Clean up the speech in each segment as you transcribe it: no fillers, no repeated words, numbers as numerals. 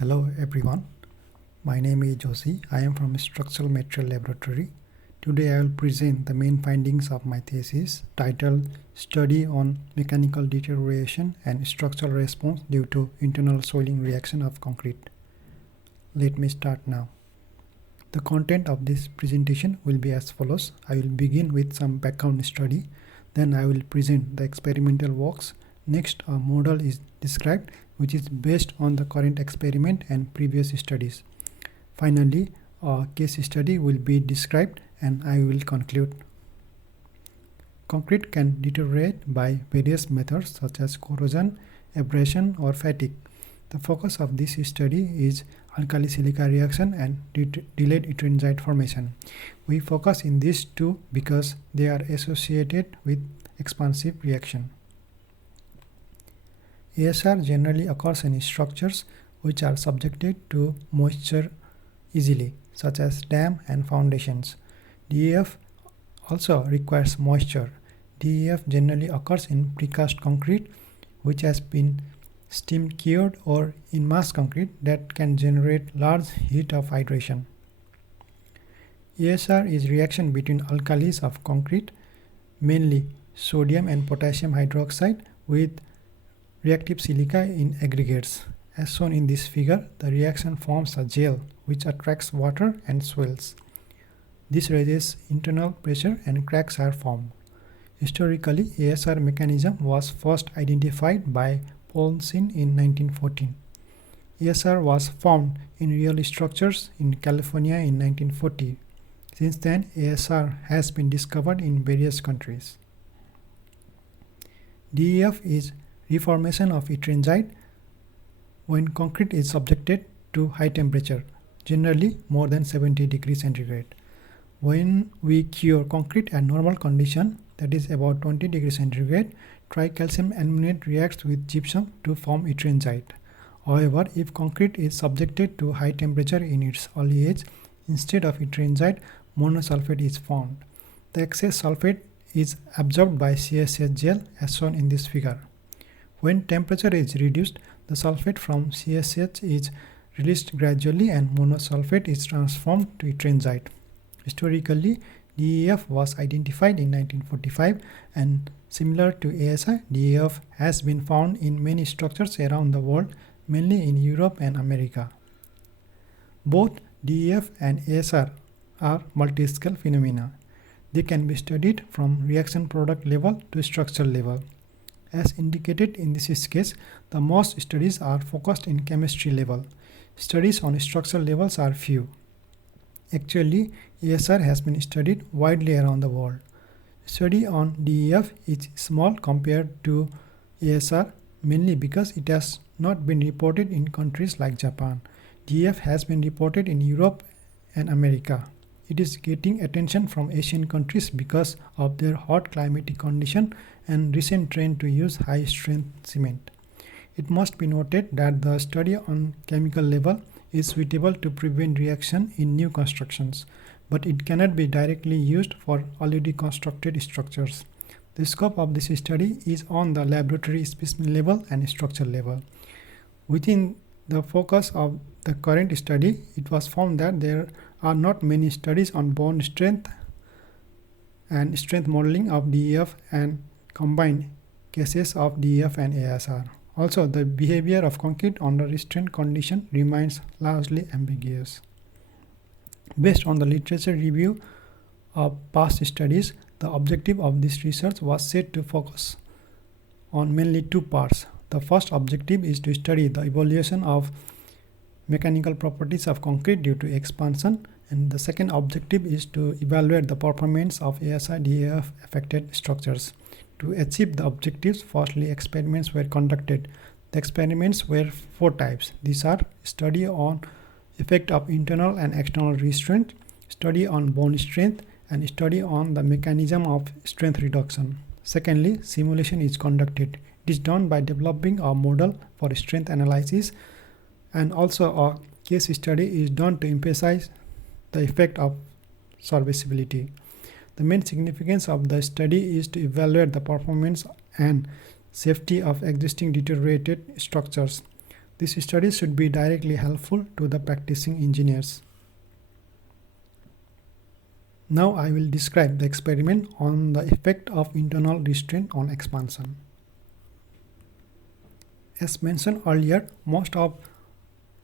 Hello everyone, my name is Josie. I am from Structural Material Laboratory. Today I will present the main findings of my thesis titled Study on Mechanical Deterioration and Structural Response Due to Internal Swelling Reaction of Concrete. Let me start now. The content of this presentation will be as follows. I will begin with some background study. Then I will present the experimental works. Next, a model is described which is based on the current experiment and previous studies. Finally, a case study will be described and I will conclude. Concrete can deteriorate by various methods such as corrosion, abrasion, or fatigue. The focus of this study is alkali-silica reaction and delayed ettringite formation. We focus in these two because they are associated with expansive reaction. ASR generally occurs in structures which are subjected to moisture easily, such as dam and foundations. DEF also requires moisture. DEF generally occurs in precast concrete which has been steam cured or in mass concrete that can generate large heat of hydration. ASR is reaction between alkalis of concrete, mainly sodium and potassium hydroxide, with reactive silica in aggregates. As shown in this figure, the reaction forms a gel which attracts water and swells. This raises internal pressure and cracks are formed. Historically, ASR mechanism was first identified by Paulsen in 1914. ASR was found in real structures in California in 1940. Since then, ASR has been discovered in various countries. DEF is reformation of ettringite when concrete is subjected to high temperature, generally more than 70 degrees centigrade. When we cure concrete at normal condition, that is about 20 degrees centigrade, tricalcium aluminate reacts with gypsum to form ettringite. However, if concrete is subjected to high temperature in its early age, instead of ettringite, monosulfate is formed. The excess sulfate is absorbed by CSH gel as shown in this figure. When temperature is reduced, the sulfate from CSH is released gradually and monosulfate is transformed to ettringite. Historically, DEF was identified in 1945 and similar to ASR, DEF has been found in many structures around the world, mainly in Europe and America. Both DEF and ASR are multi-scale phenomena. They can be studied from reaction product level to structural level. As indicated in this case, the most studies are focused in chemistry level. Studies on structural levels are few. Actually, ASR has been studied widely around the world. Study on DEF is small compared to ASR, mainly because it has not been reported in countries like Japan. DEF has been reported in Europe and America. It is getting attention from Asian countries because of their hot climatic condition and recent trend to use high-strength cement. It must be noted that the study on chemical level is suitable to prevent reaction in new constructions, but it cannot be directly used for already constructed structures. The scope of this study is on the laboratory specimen level and structure level. Within the focus of the current study, it was found that there are not many studies on bond strength and strength modeling of DEF and combined cases of DEF and ASR. Also, the behavior of concrete under restraint condition remains largely ambiguous. Based on the literature review of past studies, the objective of this research was set to focus on mainly two parts. The first objective is to study the evolution of mechanical properties of concrete due to expansion, and the second objective is to evaluate the performance of ASR DEF affected structures. To achieve the objectives, firstly experiments were conducted. The experiments were four types. These are study on effect of internal and external restraint, study on bond strength, and study on the mechanism of strength reduction. Secondly, simulation is conducted. It is done by developing a model for strength analysis, and also a case study is done to emphasize the effect of serviceability. The main significance of the study is to evaluate the performance and safety of existing deteriorated structures. This study should be directly helpful to the practicing engineers. Now I will describe the experiment on the effect of internal restraint on expansion. As mentioned earlier, most of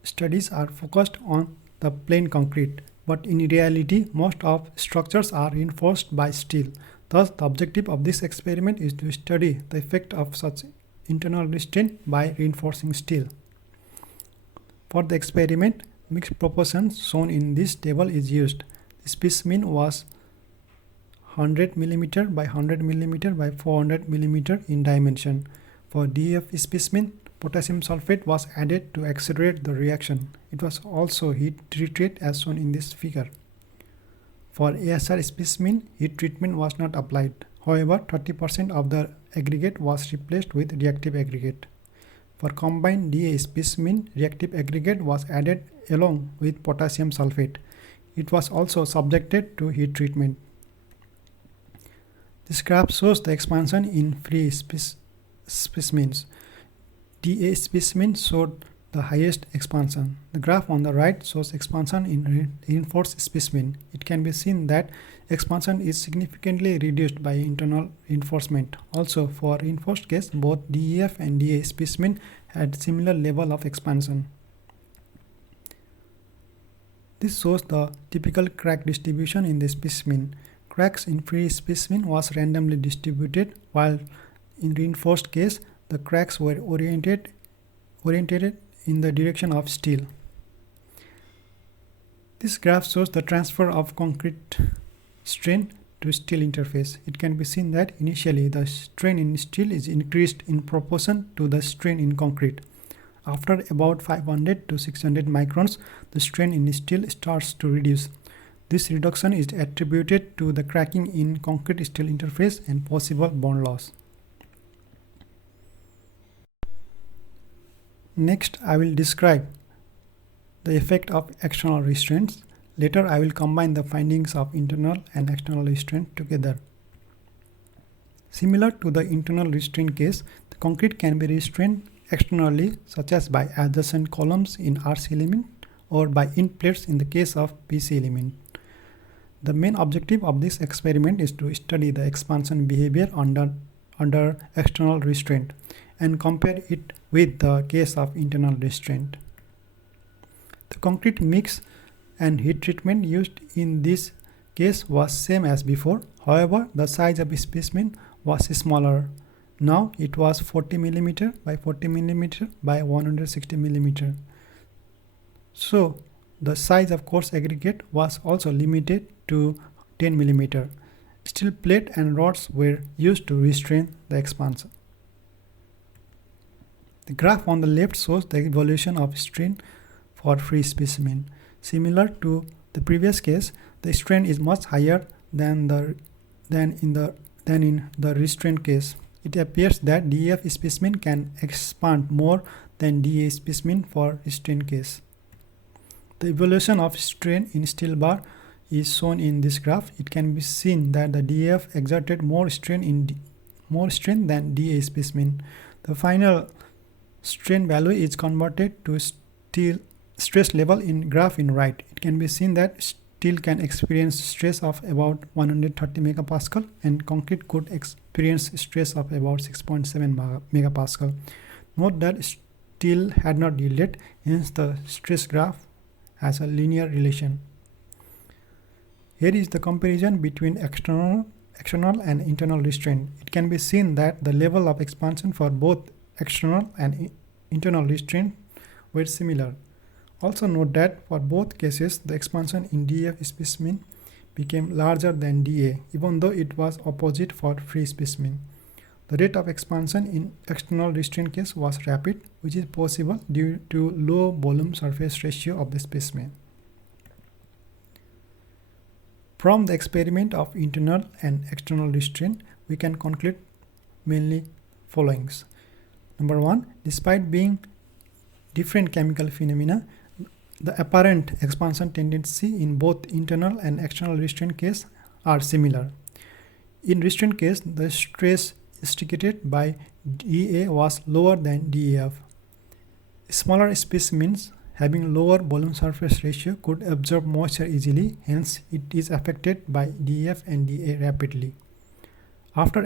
studies are focused on the plain concrete, but in reality, most of structures are reinforced by steel. Thus, the objective of this experiment is to study the effect of such internal restraint by reinforcing steel. For the experiment, mixed proportions shown in this table is used. The specimen was 100 mm by 100 mm by 400 mm in dimension. For DEF specimen, potassium sulfate was added to accelerate the reaction. It was also heat treated as shown in this figure. For ASR specimen, heat treatment was not applied. However, 30% of the aggregate was replaced with reactive aggregate. For combined DA specimen, reactive aggregate was added along with potassium sulfate. It was also subjected to heat treatment. This graph shows the expansion in free specimens. DA specimen showed the highest expansion. The graph on the right shows expansion in reinforced specimen. It can be seen that expansion is significantly reduced by internal reinforcement. Also, for reinforced case, both DEF and DA specimen had similar level of expansion. This shows the typical crack distribution in the specimen. Cracks in free specimen was randomly distributed, while in reinforced case, the cracks were oriented in the direction of steel. This graph shows the transfer of concrete strain to steel interface. It can be seen that initially the strain in steel is increased in proportion to the strain in concrete. After about 500 to 600 microns, the strain in steel starts to reduce. This reduction is attributed to the cracking in concrete steel interface and possible bond loss. Next, I will describe the effect of external restraints. Later, I will combine the findings of internal and external restraint together. Similar to the internal restraint case, the concrete can be restrained externally, such as by adjacent columns in RC element or by end plates in the case of PC element. The main objective of this experiment is to study the expansion behavior under external restraint and compare it with the case of internal restraint. The concrete mix and heat treatment used in this case was same as before. However, the size of the specimen was smaller. Now it was 40 mm by 40 mm by 160 mm. So the size of coarse aggregate was also limited to 10 mm. Steel plate and rods were used to restrain the expansion. The graph on the left shows the evolution of strain for free specimen. Similar to the previous case, the strain is much higher than in the restraint case. It appears that DEF specimen can expand more than DA specimen for restraint case. The evolution of strain in steel bar is shown in this graph. It can be seen that the DEF exerted more strain than DA specimen. The final strain value is converted to steel stress level in graph in right. It can be seen that steel can experience stress of about 130 megapascal and concrete could experience stress of about 6.7 megapascal. Note that steel had not yielded, hence the stress graph has a linear relation. Here is the comparison between external and internal restraint. It can be seen that the level of expansion for both external and internal restraint were similar. Also note that for both cases, the expansion in DEF specimen became larger than DA, even though it was opposite for free specimen. The rate of expansion in external restraint case was rapid, which is possible due to low volume surface ratio of the specimen. From the experiment of internal and external restraint, we can conclude mainly followings. Number one, despite being different chemical phenomena, the apparent expansion tendency in both internal and external restraint case are similar. In restraint case, the stress instigated by DA was lower than DEF. Smaller specimens having lower volume surface ratio could absorb moisture easily, hence it is affected by DEF and DA rapidly. After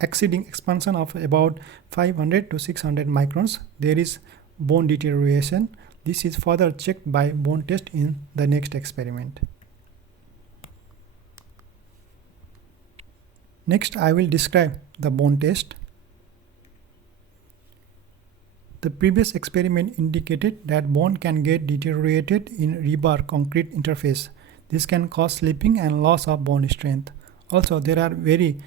exceeding expansion of about 500 to 600 microns, there is bone deterioration. This is further checked by bone test in the next experiment. Next, I will describe the bone test. The previous experiment indicated that bone can get deteriorated in rebar concrete interface. This can cause slipping and loss of bone strength. Also, there are very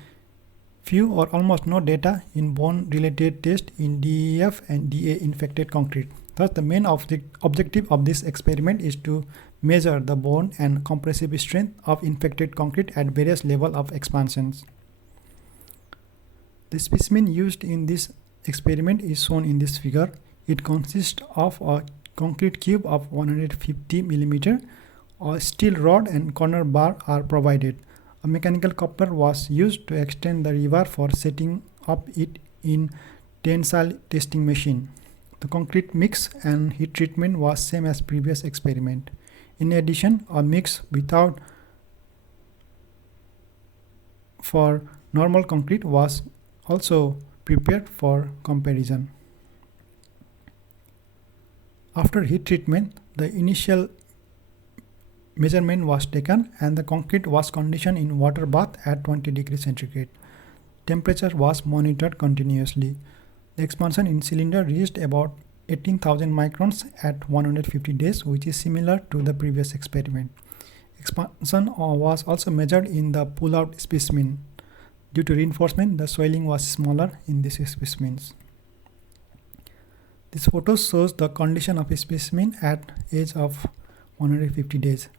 few or almost no data in bone-related tests in DEF and DA infected concrete. Thus, the main objective of this experiment is to measure the bone and compressive strength of infected concrete at various levels of expansions. The specimen used in this experiment is shown in this figure. It consists of a concrete cube of 150 mm. A steel rod and corner bar are provided. A mechanical coupler was used to extend the rebar for setting up it in tensile testing machine. The concrete mix and heat treatment was same as previous experiment. In addition, a mix without for normal concrete was also prepared for comparison. After heat treatment, the initial measurement was taken and the concrete was conditioned in water bath at 20 degrees centigrade. Temperature was monitored continuously. The expansion in cylinder reached about 18,000 microns at 150 days, which is similar to the previous experiment. Expansion was also measured in the pull-out specimen. Due to reinforcement, the swelling was smaller in these specimens. This photo shows the condition of a specimen at age of 150 days.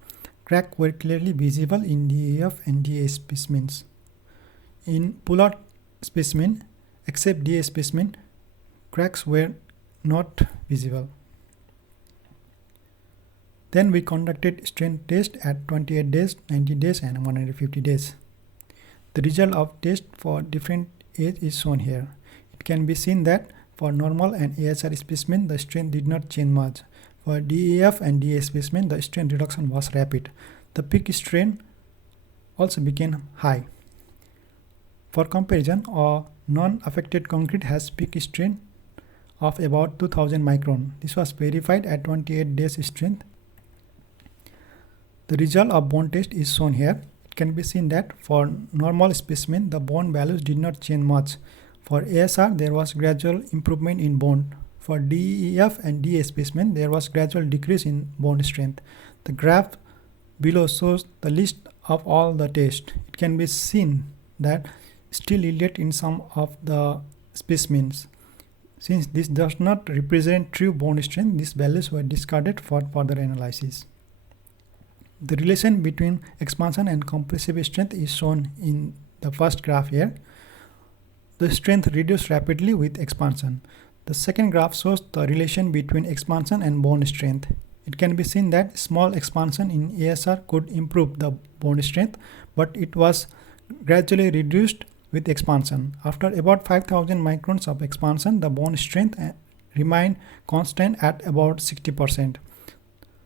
Cracks were clearly visible in DEF and DA specimens. In pull-out specimen, except DA specimen, cracks were not visible. Then we conducted strength test at 28 days, 90 days and 150 days. The result of test for different age is shown here. It can be seen that for normal and ASR specimen, the strength did not change much. For DEF and DA specimen, the strength reduction was rapid. The peak strength also became high. For comparison, a non-affected concrete has peak strength of about 2000 micron. This was verified at 28 days strength. The result of bone test is shown here. It can be seen that for normal specimen, the bone values did not change much. For ASR, there was gradual improvement in bone. For DEF and DA specimen, there was gradual decrease in bone strength. The graph below shows the list of all the tests. It can be seen that still yielded in some of the specimens. Since this does not represent true bone strength, these values were discarded for further analysis. The relation between expansion and compressive strength is shown in the first graph here. The strength reduced rapidly with expansion. The second graph shows the relation between expansion and bone strength. It can be seen that small expansion in ASR could improve the bone strength, but it was gradually reduced with expansion. After about 5,000 microns of expansion, the bone strength remained constant at about 60%.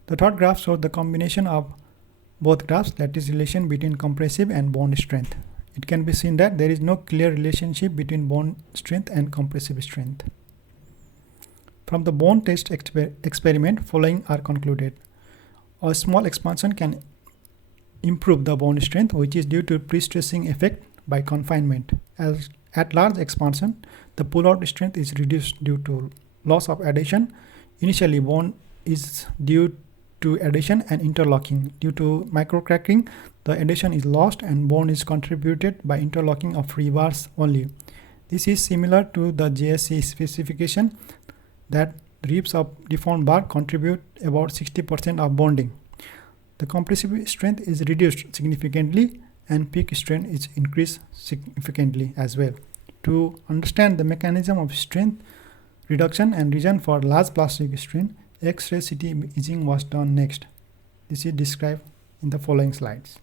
The third graph shows the combination of both graphs, that is relation between compressive and bone strength. It can be seen that there is no clear relationship between bone strength and compressive strength. From the bone test experiment, following are concluded. A small expansion can improve the bone strength, which is due to pre-stressing effect by confinement. As at large expansion, the pull-out strength is reduced due to loss of adhesion. Initially, bone is due to adhesion and interlocking. Due to microcracking, the adhesion is lost and bone is contributed by interlocking of rebars only. This is similar to the JSC specification that ribs of deformed bar contribute about 60% of bonding. The compressive strength is reduced significantly and peak strength is increased significantly as well. To understand the mechanism of strength reduction and reason for large plastic strain, X-ray CT imaging was done next. This is described in the following slides.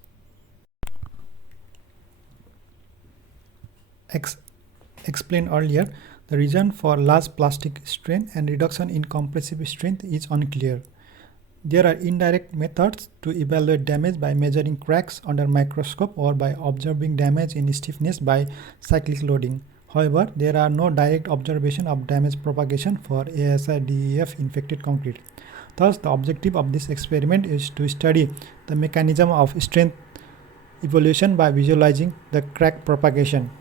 Explained earlier, The reason for large plastic strain and reduction in compressive strength is unclear. There are indirect methods to evaluate damage by measuring cracks under microscope or by observing damage in stiffness by cyclic loading. However, there are no direct observation of damage propagation for ASR DEF infected concrete. Thus, the objective of this experiment is to study the mechanism of strength evolution by visualizing the crack propagation.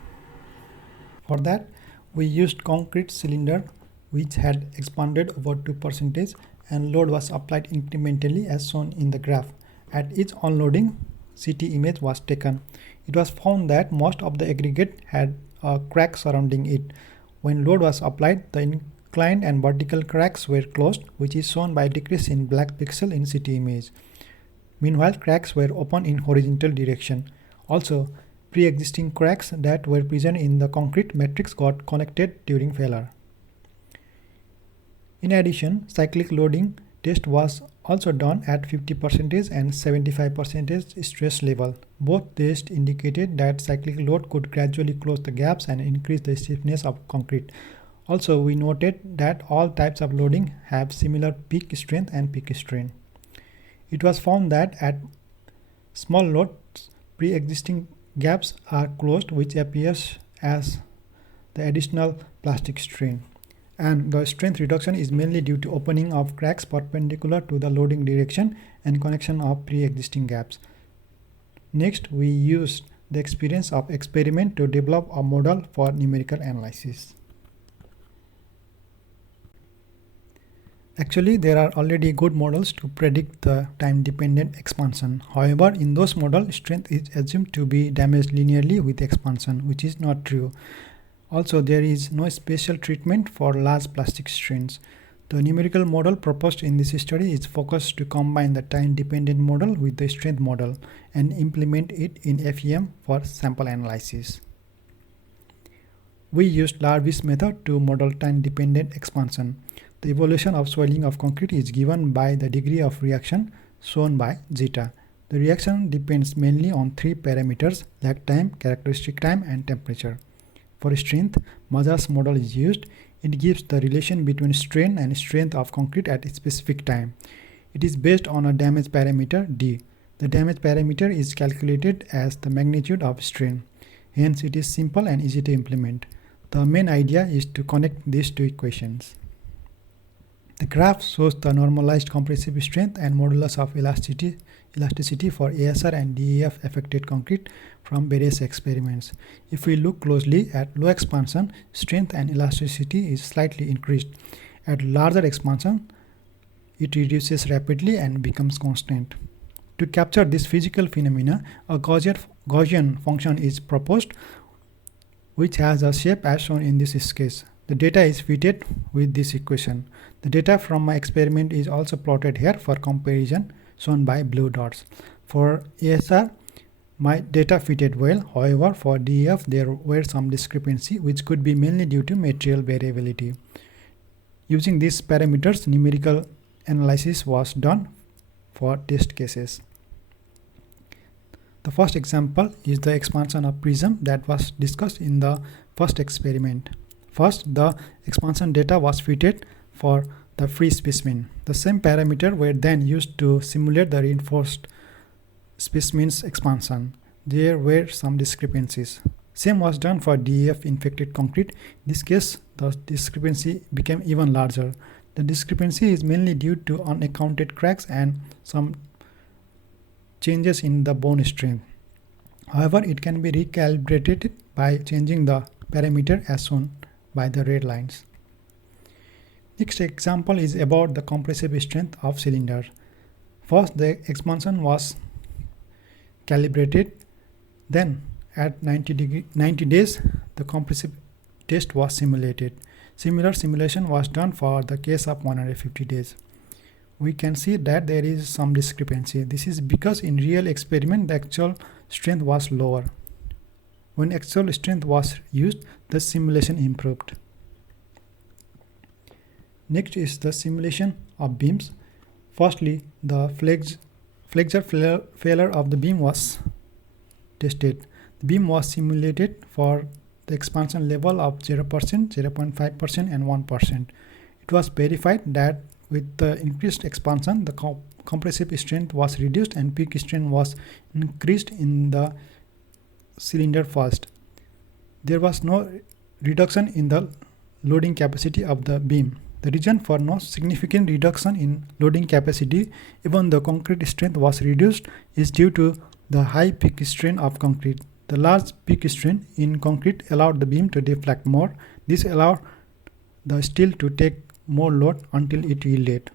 For that, we used concrete cylinder which had expanded over 2% and load was applied incrementally as shown in the graph. At each unloading, CT image was taken. It was found that most of the aggregate had a crack surrounding it. When load was applied, the inclined and vertical cracks were closed, which is shown by decrease in black pixel in CT image. Meanwhile, cracks were open in horizontal direction. Also, pre-existing cracks that were present in the concrete matrix got connected during failure. In addition, cyclic loading test was also done at 50% and 75% stress level. Both tests indicated that cyclic load could gradually close the gaps and increase the stiffness of concrete. Also, we noted that all types of loading have similar peak strength and peak strain. It was found that at small loads, pre-existing gaps are closed, which appears as the additional plastic strain. And the strength reduction is mainly due to opening of cracks perpendicular to the loading direction and connection of pre-existing gaps. Next, we used the experience of experiment to develop a model for numerical analysis. Actually, there are already good models to predict the time-dependent expansion. However, in those models, strength is assumed to be damaged linearly with expansion, which is not true. Also, there is no special treatment for large plastic strains. The numerical model proposed in this study is focused to combine the time-dependent model with the strength model and implement it in FEM for sample analysis. We used Larvie's method to model time-dependent expansion. The evolution of swelling of concrete is given by the degree of reaction shown by zeta. The reaction depends mainly on three parameters: lag time, characteristic time, and temperature. For strength, Mazar's model is used. It gives the relation between strain and strength of concrete at a specific time. It is based on a damage parameter D. The damage parameter is calculated as the magnitude of strain. Hence, it is simple and easy to implement. The main idea is to connect these two equations. The graph shows the normalized compressive strength and modulus of elasticity for ASR and DEF affected concrete from various experiments. If we look closely at low expansion, strength and elasticity is slightly increased. At larger expansion, it reduces rapidly and becomes constant. To capture this physical phenomena, a Gaussian function is proposed, which has a shape as shown in this sketch. The data is fitted with this equation. The data from my experiment is also plotted here for comparison, shown by blue dots. For ASR, my data fitted well. However, for DEF, there were some discrepancy, which could be mainly due to material variability. Using these parameters, numerical analysis was done for test cases. The first example is the expansion of prism that was discussed in the first experiment. First, the expansion data was fitted for the free specimen. The same parameters were then used to simulate the reinforced specimen's expansion. There were some discrepancies. Same was done for DEF infected concrete. In this case, the discrepancy became even larger. The discrepancy is mainly due to unaccounted cracks and some changes in the bone strength. However, it can be recalibrated by changing the parameter as shown by the red lines. Next example is about the compressive strength of cylinder. First, the expansion was calibrated. Then, at 90 days, the compressive test was simulated. Similar simulation was done for the case of 150 days. We can see that there is some discrepancy. This is because in real experiment, the actual strength was lower. When actual strength was used, the simulation improved. Next is the simulation of beams. Firstly, the flexure failure of the beam was tested. The beam was simulated for the expansion level of 0%, 0.5% and 1%. It was verified that with the increased expansion, the compressive strength was reduced and peak strength was increased in the cylinder first. There was no reduction in the loading capacity of the beam. The reason for no significant reduction in loading capacity, even though concrete strength was reduced, is due to the high peak strain of concrete. The large peak strain in concrete allowed the beam to deflect more. This allowed the steel to take more load until it yielded.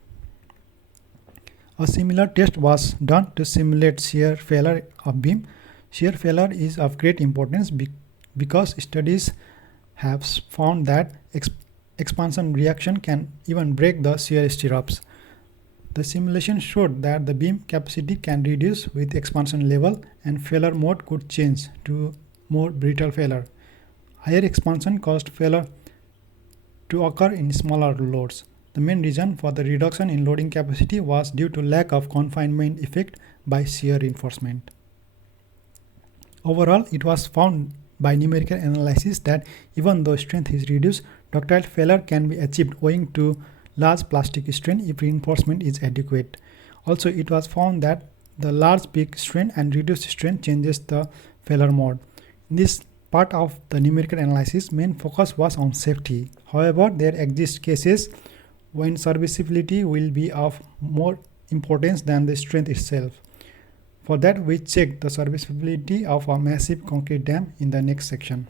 A similar test was done to simulate shear failure of beam. Shear failure is of great importance because studies have found that expansion reaction can even break the shear stirrups. The simulation showed that the beam capacity can reduce with expansion level and failure mode could change to more brittle failure. Higher expansion caused failure to occur in smaller loads. The main reason for the reduction in loading capacity was due to lack of confinement effect by shear reinforcement. Overall, it was found by numerical analysis that even though strength is reduced, ductile failure can be achieved owing to large plastic strain if reinforcement is adequate. Also, it was found that the large peak strain and reduced strain changes the failure mode. In this part of the numerical analysis, main focus was on safety. However, there exist cases when serviceability will be of more importance than the strength itself. For that, we check the serviceability of a massive concrete dam in the next section.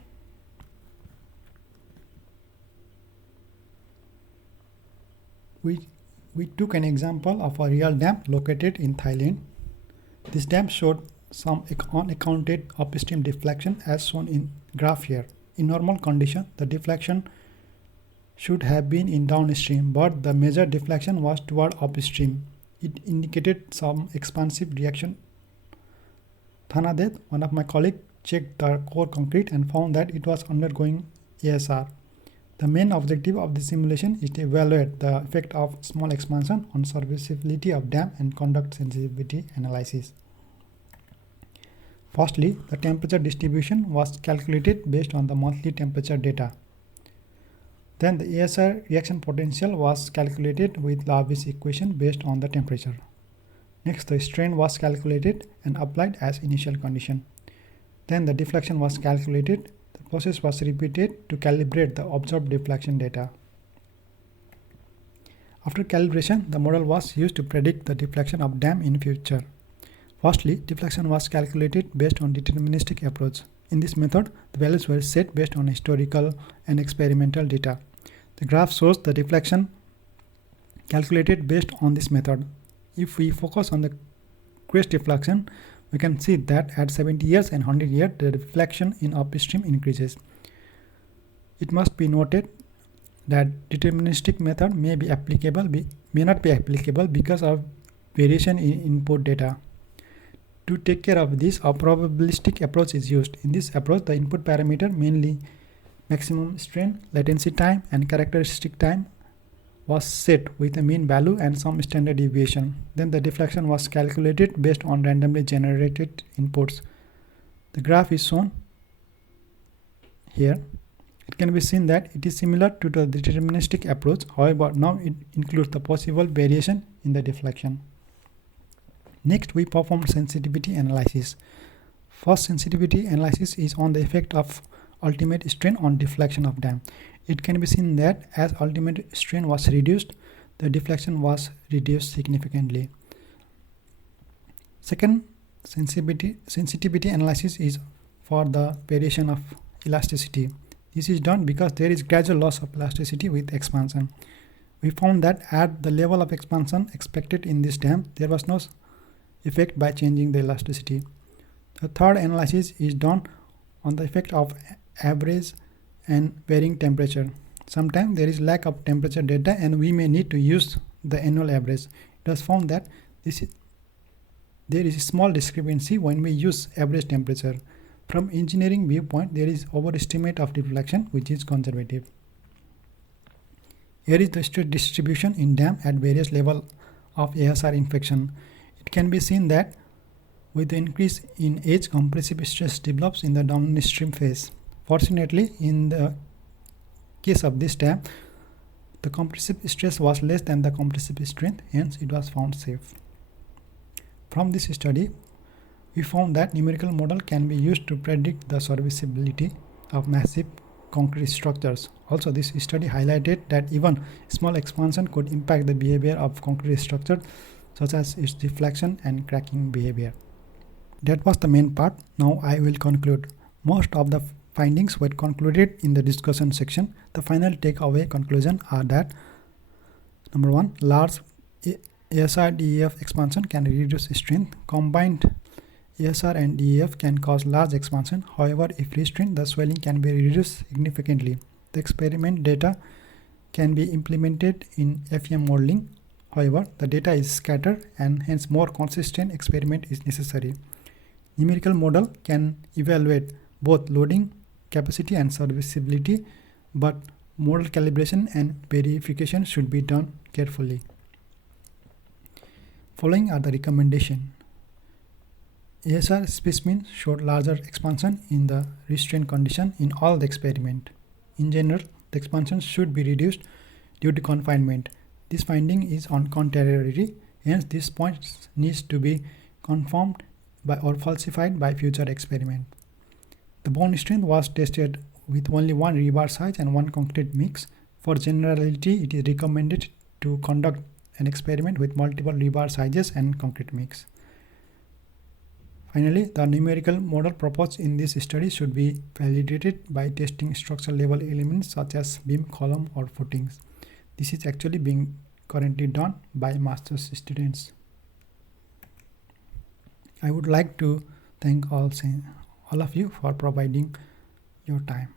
We took an example of a real dam located in Thailand. This dam showed some unaccounted upstream deflection as shown in graph here. In normal condition, the deflection should have been in downstream, but the major deflection was toward upstream. It indicated some expansive reaction. Thanadet, one of my colleagues, checked the core concrete and found that it was undergoing ASR. The main objective of the simulation is to evaluate the effect of small expansion on serviceability of dam and conduct sensitivity analysis. Firstly, the temperature distribution was calculated based on the monthly temperature data. Then the ASR reaction potential was calculated with Larvie's equation based on the temperature. Next, the strain was calculated and applied as initial condition. Then the deflection was calculated. The process was repeated to calibrate the observed deflection data. After calibration, the model was used to predict the deflection of dam in future. Firstly, deflection was calculated based on deterministic approach. In this method, the values were set based on historical and experimental data. The graph shows the deflection calculated based on this method. If we focus on the crest deflection, we can see that at 70 years and 100 years, the deflection in upstream increases. It must be noted that deterministic method may not be applicable because of variation in input data. To take care of this, a probabilistic approach is used. In this approach, the input parameter, mainly maximum strain, latency time, and characteristic time, was set with a mean value and some standard deviation. Then the deflection was calculated based on randomly generated inputs. The graph is shown here. It can be seen that it is similar to the deterministic approach. However, now it includes the possible variation in the deflection. Next, we performed sensitivity analysis. First sensitivity analysis is on the effect of ultimate strain on deflection of dam. It can be seen that as ultimate strain was reduced, the deflection was reduced significantly. Second sensitivity analysis is for the variation of elasticity. This is done because there is gradual loss of elasticity with expansion. We found that at the level of expansion expected in this dam, there was no effect by changing the elasticity. The third analysis is done on the effect of average and varying temperature. Sometimes there is lack of temperature data and we may need to use the annual average. It was found that there is a small discrepancy when we use average temperature. From engineering viewpoint, there is overestimate of deflection, which is conservative. Here is the stress distribution in dam at various levels of ASR infection. It can be seen that with the increase in age, compressive stress develops in the downstream phase. Fortunately, in the case of this dam, the compressive stress was less than the compressive strength, hence it was found safe. From this study, we found that numerical model can be used to predict the serviceability of massive concrete structures. Also, this study highlighted that even small expansion could impact the behavior of concrete structure, such as its deflection and cracking behavior. That was the main part. Now I will conclude. Most of the findings were concluded in the discussion section. The final takeaway conclusion are that number 1, large ASR DEF expansion can reduce strength. Combined ASR and DEF can cause large expansion. However, if restrained, the swelling can be reduced significantly. The experiment data can be implemented in FEM modeling. However, the data is scattered and hence more consistent experiment is necessary. Numerical model can evaluate both loading capacity and serviceability, but model calibration and verification should be done carefully. Following are the recommendations. ASR specimen showed larger expansion in the restraint condition in all the experiment. In general, the expansion should be reduced due to confinement. This finding is contrary, hence this point needs to be confirmed by or falsified by future experiment. The bone strength was tested with only one rebar size and one concrete mix. For generality, it is recommended to conduct an experiment with multiple rebar sizes and concrete mix. Finally, the numerical model proposed in this study should be validated by testing structural level elements such as beam, column, or footings. This is actually being currently done by master's students. I would like to thank all of you for providing your time.